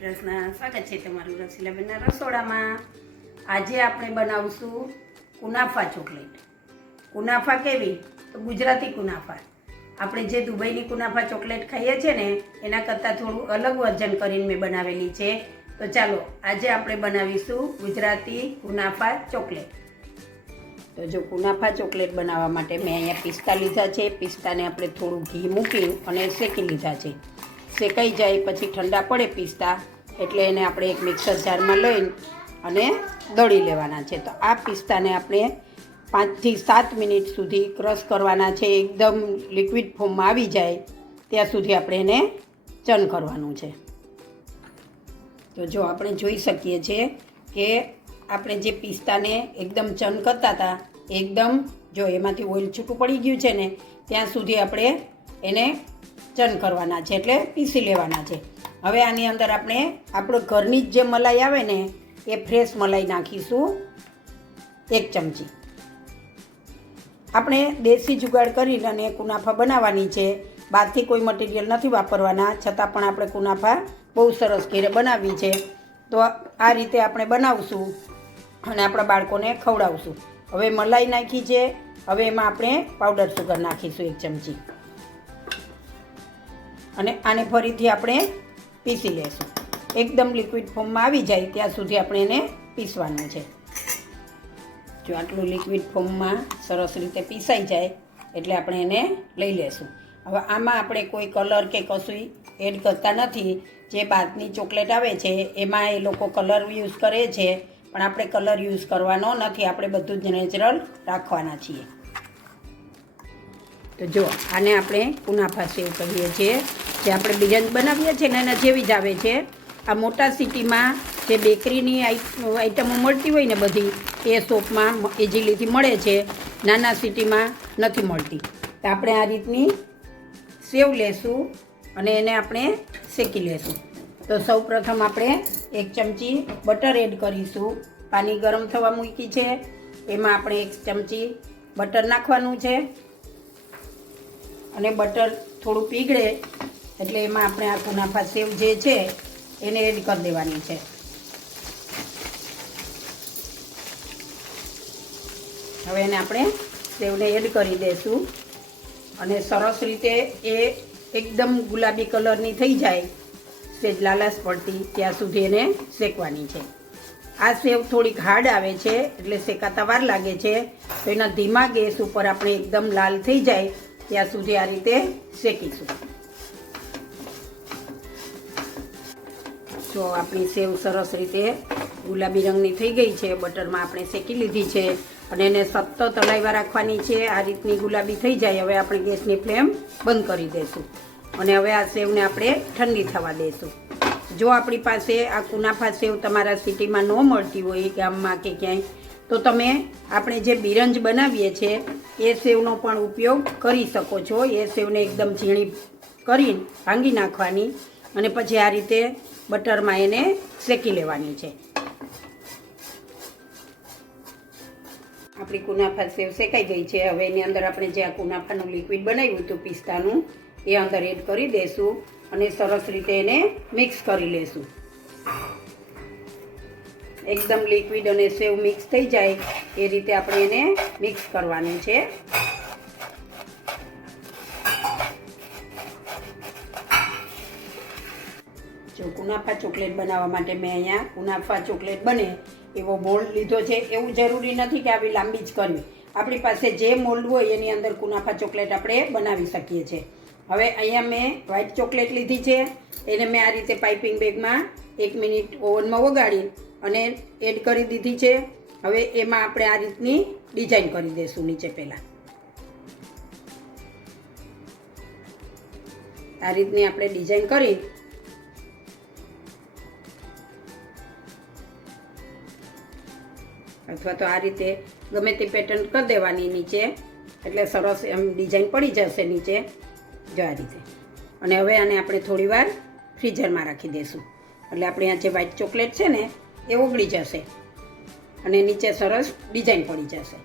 કૃષ્ણ સ્વાગત છે તમારું રસીલાબેનના રસોડામાં. આજે આપણે બનાવશું કુનાફા ચોકલેટ. કુનાફા કેવી? તો ગુજરાતી કુનાફા. આપણે જે દુબઈની કુનાફા ચોકલેટ ખાઈએ છીએ ને, એના કરતાં થોડું અલગ વર્જન કરીને મેં બનાવેલી છે. તો ચાલો, આજે આપણે બનાવીશું ગુજરાતી કુનાફા ચોકલેટ. તો જો કુનાફા ચોકલેટ બનાવવા માટે મેં અહીંયા પિસ્તા લીધા છે. પિસ્તાને આપણે થોડું ઘી મૂકી અને શેકી લીધા છે. શેકાઈ જાય, પછી ઠંડા પડે પિસ્તા, એટલે એને આપણે એક મિક્સર જારમાં લઈને અને દળી લેવાના છે. તો આ પિસ્તાને આપણે પાંચથી સાત મિનિટ સુધી ક્રશ કરવાના છે. એકદમ લિક્વિડ ફોર્મમાં આવી જાય, ત્યાં સુધી આપણે એને ચન કરવાનું છે. તો જો આપણે જોઈ શકીએ છીએ કે આપણે જે પિસ્તાને એકદમ ચન કરતા હતા, એકદમ જો એમાંથી ઓઇલ છૂટું પડી ગયું છે ને, ત્યાં સુધી આપણે એને ચન કરવાના છે એટલે પીસી લેવાના છે. હવે આની અંદર આપણે આપણો ઘરની જ જે મલાઈ આવે ને, એ ફ્રેશ મલાઈ નાખીશું એક ચમચી. આપણે દેશી જુગાડ કરીને અને કુનાફા બનાવવાની છે. બહારથી કોઈ મટીરિયલ નથી વાપરવાના, છતાં પણ આપણે કુનાફા બહુ સરસ ઘેરે બનાવવી છે. તો આ રીતે આપણે બનાવશું અને આપણા બાળકોને ખવડાવશું. હવે મલાઈ નાખી છે. હવે એમાં આપણે પાવડર સુગર નાખીશું એક ચમચી. અને આને ફરીથી આપણે પીસી લેશું. એકદમ લિક્વિડ ફોર્મમાં આવી જાય ત્યાં સુધી આપણે એને પીસવાનું છે. જો આટલું લિક્વિડ ફોર્મમાં સરસ રીતે પીસાઈ જાય એટલે આપણે એને લઈ લેશું. હવે આમાં આપણે કોઈ કલર કે કશું એડ કરતા નથી. જે બાદની ચોકલેટ આવે છે, એમાં એ લોકો કલર યુઝ કરે છે. પણ આપણે કલર યુઝ કરવાનો નથી. આપણે બધું જ નેચરલ રાખવાના છીએ. તો જો, આને આપણે પુનાફા સેવ કહીએ છીએ, જે આપણે બિરયાની બનાવીએ છીએ ને એના જેવી જ આવે છે. આ મોટા સિટીમાં જે બેકરીની આઈટમો મળતી હોય ને બધી, એ શોપમાં ઇઝીલીથી મળે છે. નાના સિટીમાં નથી મળતી. તો આપણે આ રીતની સેવ લેશું અને એને આપણે શેકી લેશું. તો સૌ પ્રથમ આપણે એક ચમચી બટર એડ કરીશું. પાણી ગરમ થવા મૂકી છે. એમાં આપણે એક ચમચી બટર નાખવાનું છે. અને બટર થોડું પીગળે એટલે એમાં આપણે આ કુનાફા સેવ જે છે એને એડ કરી દેવાની છે. હવે એને આપણે સેવને એડ કરી દઈશું અને સરસ રીતે એ એકદમ ગુલાબી કલરની થઈ જાય સેજ લાલાશ પડતી ત્યાં સુધી એને શેકવાની છે. આ સેવ થોડીક હાર્ડ આવે છે એટલે શેકાતા વાર લાગે છે. તો એના ધીમા ગેસ ઉપર આપણે એકદમ લાલ થઈ જાય ત્યાં સુધી આ રીતે શેકીશું. જો આપણી સેવ સરસ રીતે ગુલાબી રંગની થઈ ગઈ છે, બટરમાં આપણે શેકી લીધી છે અને એને સતત હલાવ્યા રાખવાની છે. આ રીતની ગુલાબી થઈ જાય, હવે આપણે ગેસની ફ્લેમ બંધ કરી દઈશું. અને હવે આ સેવને આપણે ઠંડી થવા દઈશું. જો આપણી પાસે આ કુનાફા સેવ તમારા સિટીમાં ન મળતી હોય, ગામમાં કે ક્યાંય તો તમે આપણે જે બિરંજ બનાવીએ છીએ, એ સેવનો પણ ઉપયોગ કરી શકો છો. એ સેવને એકદમ ઝીણી કરી ભાંગી નાખવાની અને પછી આ રીતે બટરમાં એને શેકી લેવાની છે. આપણી કુનાફા સેવ શેકાઈ ગઈ છે. હવે એની અંદર આપણે જે આ કુનાફાનું લિક્વિડ બનાવ્યું હતું પિસ્તાનું, એ અંદર એડ કરી દઈશું અને સરસ રીતે એને મિક્સ કરી લેશું. એકદમ લિક્વિડ અને સેવ મિક્સ થઈ જાય એ રીતે આપણે એને મિક્સ કરવાનું છે. જો કુનાફા ચોકલેટ બનાવવા માટે મેં અહીંયા કુનાફા ચોકલેટ બને એવો મોલ્ડ લીધો છે. એવું જરૂરી નથી કે આવી લાંબી જ કરવી. આપણી પાસે જે મોલ્ડ હોય એની અંદર કુનાફા ચોકલેટ આપણે બનાવી શકીએ છીએ. હવે અહીંયા મેં વ્હાઈટ ચોકલેટ લીધી છે. એને મેં આ રીતે પાઇપિંગ બેગમાં એક મિનિટ ઓવનમાં વગાડી. અને એડ કરી દીધી છે. હવે એમાં આપણે આ રીતની ડિઝાઇન કરી દઈશું નીચે પહેલાં. આ રીતની આપણે ડિઝાઇન કરી. અથવા તો આ રીતે ગમે તે પેટર્ન કરી દેવાની નીચે. એટલે સરસ એમ ડિઝાઇન પડી જશે નીચે. જો આ રીતે. અને હવે આને આપણે થોડીવાર ફ્રીઝરમાં રાખી દઈશું. એટલે આપણે આ જે વ્હાઈટ ચોકલેટ છે ને એ ઓગળી જશે. અને નીચે સરસ ડિઝાઇન પડી જશે.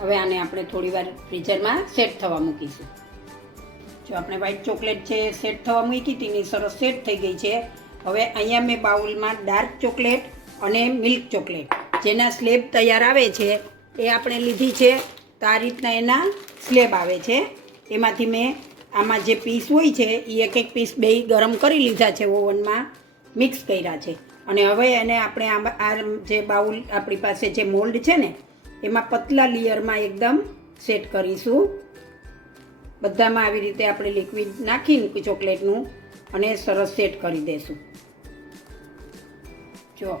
હવે આને આપણે થોડી વાર ફ્રીઝરમાં સેટ થવા મૂકીશું. જો આપણે વ્હાઈટ ચોકલેટ છે સેટ થવા મૂકી હતી ને સરસ સેટ થઈ ગઈ છે. હવે અહીંયા મેં બાઉલમાં ડાર્ક ચોકલેટ અને મિલ્ક ચોકલેટ જેના સ્લેબ તૈયાર આવે છે, એ આપણે લીધી છે. તો આ રીતના એના સ્લેબ આવે છે. એમાંથી મેં આમાં જે પીસ હોય છે એ એક એક પીસ બે ગરમ કરી લીધા છે ઓવનમાં મિક્સ કર્યા છે. અને હવે એને આપણે આ જે બાઉલ આપણી પાસે જે મોલ્ડ છે ને, એમાં પતલા લેયરમાં એકદમ સેટ કરીશું. બધામાં આવી રીતે આપણે લિક્વિડ નાખીને ચોકલેટનું અને સરસ સેટ કરી દઈશું જો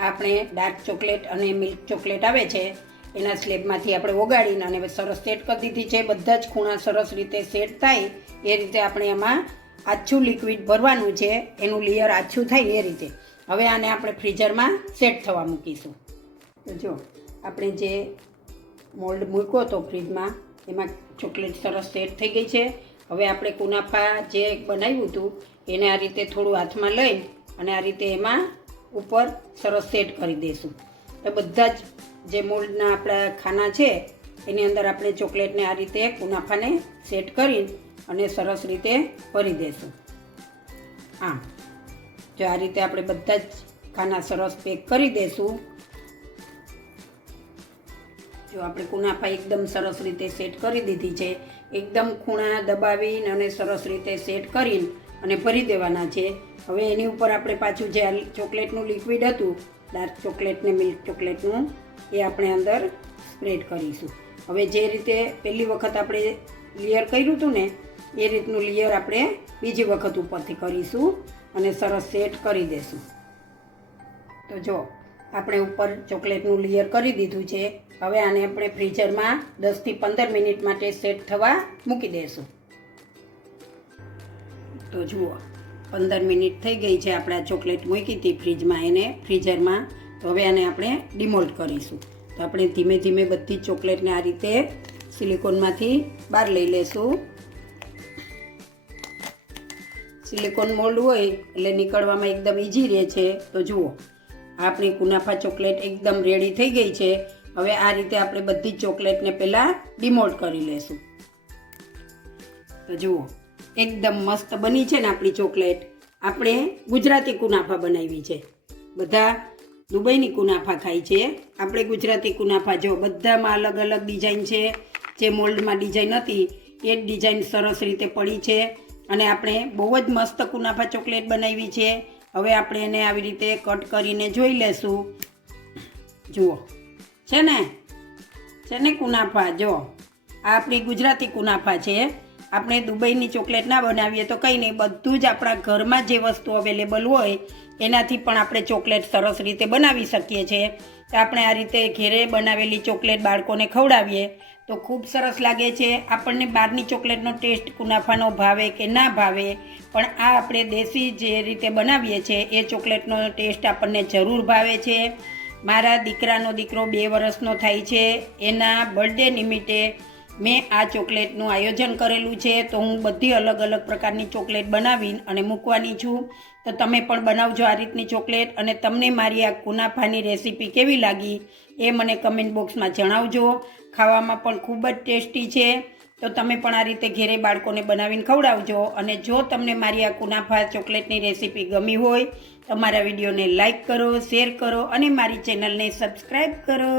આપણે ડાર્ક ચોકલેટ અને મિલ્ક ચોકલેટ આવે છે એના સ્લેબમાંથી આપણે ઓગાળીને અને સરસ સેટ કરી દીધી છે. બધા જ ખૂણા સરસ રીતે સેટ થાય એ રીતે આપણે એમાં આછું લિક્વિડ ભરવાનું છે. એનું લેયર આછું થાય એ રીતે. હવે આને આપણે ફ્રીઝરમાં સેટ થવા મૂકીશું. તો જો, આપણે જે મોલ્ડ મૂક્યો હતો ફ્રીજમાં એમાં ચોકલેટ સરસ સેટ થઈ ગઈ છે. હવે આપણે કુનાફા જે બનાવ્યું હતું, એને આ રીતે થોડું હાથમાં લઈ અને આ રીતે એમાં ઉપર સરસ સેટ કરી દઈશું. તો બધા જ જે મોલ્ડના આપણા ખાના છે, એની અંદર આપણે ચોકલેટને આ રીતે કુનાફાને સેટ કરી અને સરસ રીતે ભરી દઈશું આમ, જો આ રીતે આપણે બધા જ ખાના સરસ પેક કરી દઈશું જો આપણે કુનાફા એકદમ સરસ રીતે સેટ કરી દીધી છે, એકદમ ખૂણા દબાવીને અને સરસ રીતે સેટ કરીને અને ભરી દેવાના છે. હવે એની ઉપર આપણે પાછું જે ચોકલેટનું લિક્વિડ હતું ડાર્ક ચોકલેટ ને મિલ્ક ચોકલેટનું એ આપણે અંદર સ્પ્રેડ કરીશું. હવે જે રીતે પહેલી વખત આપણે લેયર કર્યું હતું ને, એ રીતનું લેયર આપણે બીજી વખત ઉપરથી કરીશું અને સરસ સેટ કરી દઈશું તો જો, આપણે ઉપર ચોકલેટનું લેયર કરી દીધું છે. હવે આને આપણે ફ્રીઝરમાં દસથી પંદર મિનિટ માટે સેટ થવા મૂકી દઈશું તો જુઓ પંદર મિનિટ થઈ ગઈ છે આપણે આ ચોકલેટ મૂકી હતી ફ્રીજમાં એને ફ્રીઝરમાં. તો હવે આને આપણે ડિમોલ્ટ કરીશું. તો આપણે ધીમે ધીમે બધી જ ચોકલેટને આ રીતે સિલિકોનમાંથી બહાર લઈ લેશું. સિલિકોન મોલ્ડ હોય એટલે નીકળવામાં એકદમ ઇઝી રહે છે. તો જુઓ, આપણી કુનાફા ચોકલેટ એકદમ રેડી થઈ ગઈ છે. હવે આ રીતે આપણે બધી જ ચોકલેટને પહેલાં ડિમોલ્ટ કરી લેશું. તો જુઓ એકદમ મસ્ત બની છે ને આપણી ચોકલેટ. આપણે ગુજરાતી કુનાફા બનાવી છે. બધા દુબઈની કુનાફા ખાય છે. આપણે ગુજરાતી કુનાફા જો બધામાં અલગ અલગ ડિઝાઇન છે. જે મોલ્ડમાં ડિઝાઇન હતી, એ જ ડિઝાઇન સરસ રીતે પડી છે. અને આપણે બહુ જ મસ્ત કુનાફા ચોકલેટ બનાવી છે. હવે આપણે એને આવી રીતે કટ કરીને જોઈ લેશું. જુઓ. છે ને? છે ને કુનાફા? જો. આ આપણી ગુજરાતી કુનાફા છે. આપણે દુબઈની ચોકલેટ ના બનાવીએ તો કંઈ નહીં, બધું જ આપણા ઘરમાં જે વસ્તુ અવેલેબલ હોય, એનાથી પણ આપણે ચોકલેટ સરસ રીતે બનાવી શકીએ છીએ. તો આપણે આ રીતે ઘેરે બનાવેલી ચોકલેટ બાળકોને ખવડાવીએ તો ખૂબ સરસ લાગે છે. આપણને બહારની ચોકલેટનો ટેસ્ટ કુનાફાનો ભાવે કે ના ભાવે, પણ આ આપણે દેશી જે રીતે બનાવીએ છીએ, એ ચોકલેટનો ટેસ્ટ આપણને જરૂર ભાવે છે. મારા દીકરાનો દીકરો બે વર્ષનો થાય છે. એના બર્થડે નિમિત્તે મેં આ ચોકલેટનું આયોજન કરેલું છે, તો હું બધી અલગ અલગ પ્રકારની ચોકલેટ બનાવી અને મૂકવાની છું. તો તમે પણ બનાવજો આ રીતની ચોકલેટ અને તમને મારી આ કુનાફાની રેસીપી કેવી લાગી એ મને કમેન્ટ બોક્સમાં જણાવજો. ખાવામાં પણ ખૂબ જ ટેસ્ટી છે. તો તમે પણ આ રીતે ઘેરે બાળકોને બનાવીને ખવડાવજો અને જો તમને મારી આ કુનાફા ચોકલેટની રેસીપી ગમી હોય તો મારા વિડીયોને લાઇક કરો, શેર કરો અને મારી ચેનલને સબસ્ક્રાઈબ કરો.